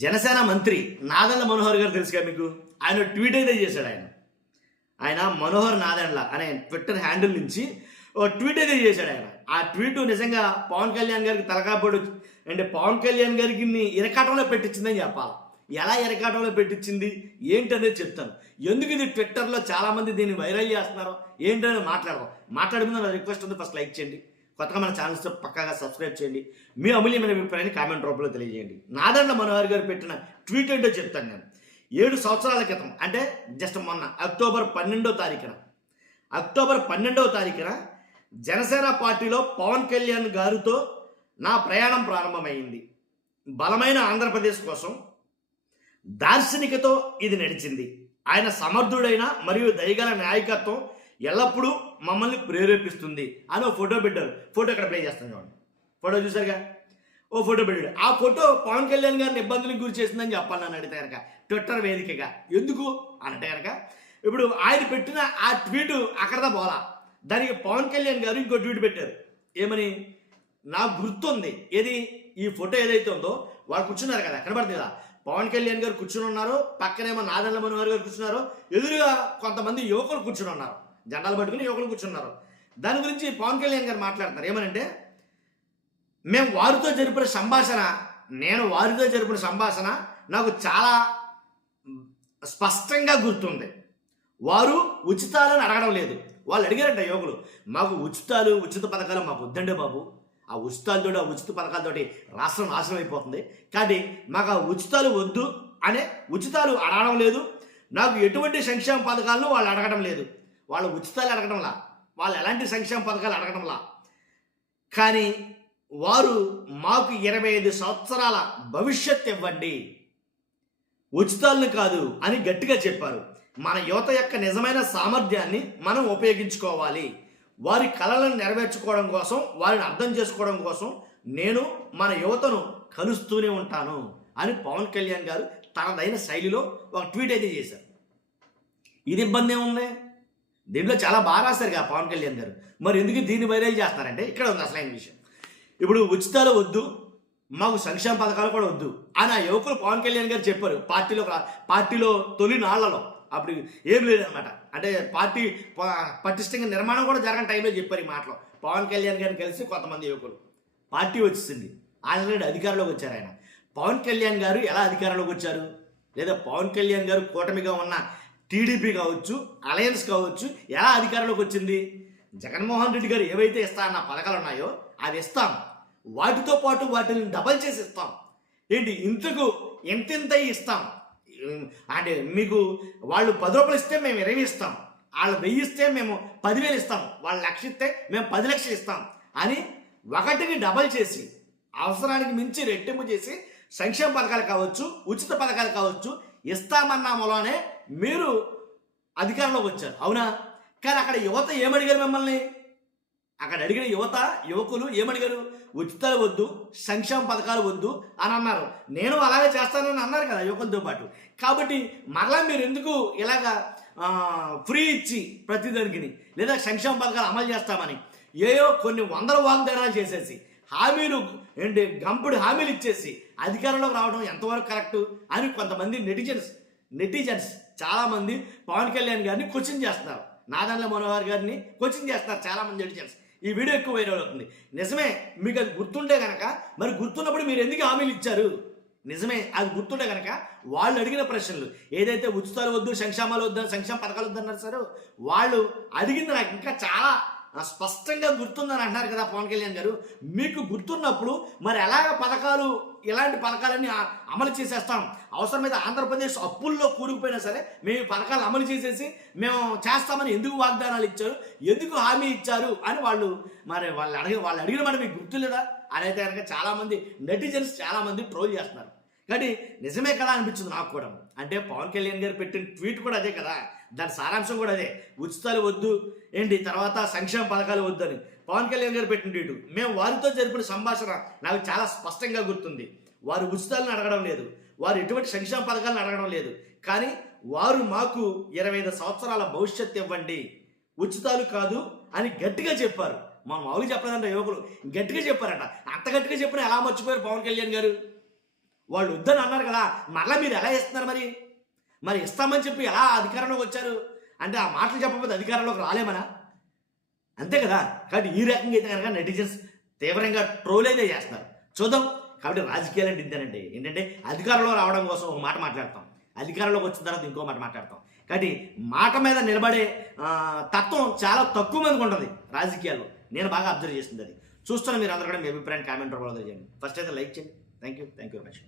జనసేన మంత్రి నాదెండ్ల మనోహర్ గారు తెలుసుగా మీకు. ఆయన ట్వీట్ అయితే చేశాడు. ఆయన మనోహర్ నాదెండ్ల అనే ట్విట్టర్ హ్యాండిల్ నుంచి ఓ ట్వీట్ అయితే చేశాడు. ఆ ట్వీట్ నిజంగా పవన్ కళ్యాణ్ గారికి తలకాపడు, అంటే పవన్ కళ్యాణ్ గారికి ఇరకాటంలో పెట్టించిందని చెప్పాలి. ఎలా ఇరకాటంలో పెట్టించింది ఏంటనేది చెప్తాను. ఎందుకు ఇది ట్విట్టర్లో చాలామంది దీన్ని వైరల్ చేస్తున్నారో ఏంటనేది మాట్లాడే ముందు నా రిక్వెస్ట్ ఉంది, ఫస్ట్ లైక్ చేయండి, కొత్తగా మన ఛానల్స్ పక్కాగా సబ్స్క్రైబ్ చేయండి, మీ అమూల్యమైన అభిప్రాయాన్ని కామెంట్ రూపంలో తెలియజేయండి. నాదెండ్ల మనోహర్ గారు పెట్టిన ట్వీట్ ఏంటో చెప్తాను నేను. 7 సంవత్సరాల క్రితం, అంటే జస్ట్ మొన్న అక్టోబర్ 12వ తారీఖున జనసేన పార్టీలో పవన్ కళ్యాణ్ గారితో నా ప్రయాణం ప్రారంభమైంది. బలమైన ఆంధ్రప్రదేశ్ కోసం దార్శనికతో ఇది నడిచింది. ఆయన సమర్థుడైన మరియు దయగల నాయకత్వం ఎల్లప్పుడూ మమ్మల్ని ప్రేరేపిస్తుంది అని ఒక ఫోటో పెట్టారు. ఫోటో ఇక్కడ ప్లే చేస్తాను చూడండి. ఫోటో చూసారుగా, ఓ ఫోటో పెట్టాడు. ఆ ఫోటో పవన్ కళ్యాణ్ గారిని ఇబ్బందులకు గురి చేసిందని చెప్పాలి నన్ను అడిగితే కనుక, ట్విట్టర్ వేదికగా. ఎందుకు అంటే కనుక ఇప్పుడు ఆయన పెట్టిన ఆ ట్వీట్ అక్కడదా పోలా, దానికి పవన్ కళ్యాణ్ గారు ఇంకో ట్వీట్ పెట్టారు. ఏమని? నాకు గుర్తుంది, ఏది ఈ ఫోటో ఏదైతే ఉందో వాళ్ళు కూర్చున్నారు కదా, కనబడుతుంది కదా, పవన్ కళ్యాణ్ గారు కూర్చుని ఉన్నారు, పక్కనేమో నాదెండ్ల మనోహర్ గారు కూర్చున్నారు, ఎదురుగా కొంతమంది యువకులు కూర్చుని ఉన్నారు, జెండాలు పట్టుకుని యువకులు కూర్చున్నారు. దాని గురించి పవన్ కళ్యాణ్ గారు మాట్లాడుతున్నారు. ఏమనంటే, నేను వారితో జరిపిన సంభాషణ నాకు చాలా స్పష్టంగా గుర్తుంది. వారు ఉచితాలను అడగడం లేదు. వాళ్ళు అడిగారంట యువకులు, మాకు ఉచిత పథకాలు మాకు వద్దండి బాబు, ఆ ఉచితాలతోటి ఆ ఉచిత పథకాలతోటి రాష్ట్రం నాశనం అయిపోతుంది, కానీ మాకు ఆ ఉచితాలు వద్దు అనే ఉచితాలు అడగడం లేదు. నాకు ఎటువంటి సంక్షేమ పథకాలను వాళ్ళు అడగడం లేదు. వాళ్ళు ఉచితాలు అడగడంలా, వాళ్ళు ఎలాంటి సంక్షేమ పథకాలు అడగడంలా, కానీ వారు మాకు 25 సంవత్సరాల భవిష్యత్ ఇవ్వండి, ఉచితాలను కాదు అని గట్టిగా చెప్పారు. మన యువత యొక్క నిజమైన సామర్థ్యాన్ని మనం ఉపయోగించుకోవాలి. వారి కలలను నెరవేర్చుకోవడం కోసం, వారిని అర్థం చేసుకోవడం కోసం నేను మన యువతను కలుస్తూనే ఉంటాను అని పవన్ కళ్యాణ్ గారు తనదైన శైలిలో ఒక ట్వీట్ అయితే చేశారు. ఇది ఇబ్బంది ఏముంది? దీంట్లో చాలా బాగా రాశారు కదా పవన్ కళ్యాణ్ గారు. మరి ఎందుకు దీన్ని వైరల్ చేస్తారంటే ఇక్కడ ఉంది అసలైన విషయం. ఇప్పుడు ఉచితాలు వద్దు, మాకు సంక్షేమ పథకాలు కూడా వద్దు అని ఆ యువకులు పవన్ కళ్యాణ్ గారు చెప్పారు. పార్టీలో తొలి నాళ్లలో అప్పుడు ఏం లేదనమాట. అంటే పార్టీ పటిష్టంగా నిర్మాణం కూడా జరగని టైంలో చెప్పారు ఈ మాటలు. పవన్ కళ్యాణ్ గారిని కలిసి కొంతమంది యువకులు, పార్టీ వచ్చేసింది, ఆల్రెడీ అధికారంలోకి వచ్చారు. ఆయన పవన్ కళ్యాణ్ గారు ఎలా అధికారంలోకి వచ్చారు, లేదా పవన్ కళ్యాణ్ గారు కూటమిగా ఉన్న టీడీపీ కావచ్చు, అలయన్స్ కావచ్చు, ఎలా అధికారంలోకి వచ్చింది? జగన్మోహన్ రెడ్డి గారు ఏవైతే ఇస్తా అన్న పథకాలు ఉన్నాయో అవి ఇస్తాం, వాటితో పాటు వాటిని డబల్ చేసి ఇస్తాం. ఏంటి ఇంతకు ఎంతెంత ఇస్తాం అంటే, మీకు వాళ్ళు 10 రూపాయలు ఇస్తే మేము 20 ఇస్తాం, వాళ్ళు 1000 ఇస్తే మేము 10,000 ఇస్తాం, వాళ్ళు 1,00,000 ఇస్తే మేము 10 లక్షలు ఇస్తాం అని ఒకటికి డబల్ చేసి, అవసరానికి మించి రెట్టింపు చేసి సంక్షేమ పథకాలు కావచ్చు, ఉచిత పథకాలు కావచ్చు ఇస్తామన్నాములోనే మీరు అధికారంలోకి వచ్చారు, అవునా? కానీ అక్కడ యువత ఏమడిగారు మిమ్మల్ని? అక్కడ అడిగిన యువకులు ఏమడిగారు? ఉచితాలు వద్దు, సంక్షేమ పథకాలు వద్దు అని అన్నారు. నేను అలాగే చేస్తానని అన్నారు కదా యువకులతో పాటు. కాబట్టి మరలా మీరు ఎందుకు ఇలాగా ఫ్రీ ఇచ్చి ప్రతిదానికి, లేదా సంక్షేమ పథకాలు అమలు చేస్తామని కొన్ని వందల వాగ్దానాలు చేసేసి, హామీలు ఏంటి గంపుడు హామీలు ఇచ్చేసి అధికారంలోకి రావడం ఎంతవరకు కరెక్టు అని కొంతమంది నెటిజన్స్ చాలామంది పవన్ కళ్యాణ్ గారిని క్వశ్చన్ చేస్తున్నారు, నాదెండ్ల మనోహర్ గారిని క్వశ్చన్ చేస్తున్నారు చాలామంది నెటిజన్స్. ఈ వీడియో ఎక్కువ వైరల్ అవుతుంది. నిజమే, మీకు అది గుర్తుంటే కనుక, మరి గుర్తున్నప్పుడు మీరు ఎందుకు హామీలు ఇచ్చారు? నిజమే, అది గుర్తుంటే కనుక వాళ్ళు అడిగిన ప్రశ్నలు ఏదైతే ఉచితాలు వద్దు, సంక్షేమ పథకాలు వద్దు అన్నారు సార్, వాళ్ళు అడిగింది నాకు ఇంకా చాలా స్పష్టంగా గుర్తుందని అంటున్నారు కదా పవన్ కళ్యాణ్ గారు. మీకు గుర్తున్నప్పుడు మరి ఎలాగ ఇలాంటి పథకాలన్నీ అమలు చేసేస్తాం, అవసరమైతే ఆంధ్రప్రదేశ్ అప్పుల్లో కూరుకుపోయినా సరే మేము పథకాలు అమలు చేసేసి మేము చేస్తామని ఎందుకు వాగ్దానాలు ఇచ్చారు, ఎందుకు హామీ ఇచ్చారు అని వాళ్ళు అడిగిన మాట మీకు గుర్తులేదా అని అయితే కనుక చాలామంది నెటిజన్స్ చాలామంది ట్రోల్ చేస్తున్నారు. కానీ నిజమే కదా అనిపించింది నాకు కూడా. అంటే పవన్ కళ్యాణ్ గారు పెట్టిన ట్వీట్ కూడా అదే కదా, దాని సారాంశం కూడా అదే. ఉచితాలు వద్దు ఏంటి, తర్వాత సంక్షేమ పథకాలు వద్దు అని పవన్ కళ్యాణ్ గారు పెట్టిన ట్వీట్. మేము వారితో జరిపిన సంభాషణ నాకు చాలా స్పష్టంగా గుర్తుంది. వారు ఉచితాలను అడగడం లేదు, వారు ఎటువంటి సంక్షేమ పథకాలను అడగడం లేదు, కానీ వారు మాకు 25 సంవత్సరాల భవిష్యత్తు ఇవ్వండి, ఉచితాలు కాదు అని గట్టిగా చెప్పారు. మనం మామూలుగా చెప్పలేదంట యువకులు, గట్టిగా చెప్పారంట. అంత గట్టిగా చెప్పినా ఎలా మర్చిపోయారు పవన్ కళ్యాణ్ గారు? వాళ్ళు వద్దని అన్నారు కదా, మరలా మీరు ఎలా ఇస్తున్నారు? మరి ఇస్తామని చెప్పి ఎలా అధికారంలోకి వచ్చారు? అంటే ఆ మాటలు చెప్పకపోతే అధికారంలోకి రాలేమనా? అంతే కదా. కాబట్టి ఈ రకంగా అయితే కనుక నెటిజన్స్ తీవ్రంగా ట్రోల్ అయితే చేస్తున్నారు. చూద్దాం. కాబట్టి రాజకీయాలు అంటే ఇంతేనండి. ఏంటంటే అధికారంలో రావడం కోసం ఒక మాట మాట్లాడతాం, అధికారంలోకి వచ్చిన తర్వాత ఇంకో మాట మాట్లాడతాం. కాబట్టి మాట మీద నిలబడే తత్వం చాలా తక్కువ మందికి ఉంటుంది రాజకీయాల్లో. నేను బాగా అబ్జర్వ్ చేసింది అది. చూస్తున్నా. మీరు అందరూ కూడా మీ అభిప్రాయం కామెంట్ రూపంలో చేయండి. ఫస్ట్ అయితే లైక్ చేయండి. Thank you very much.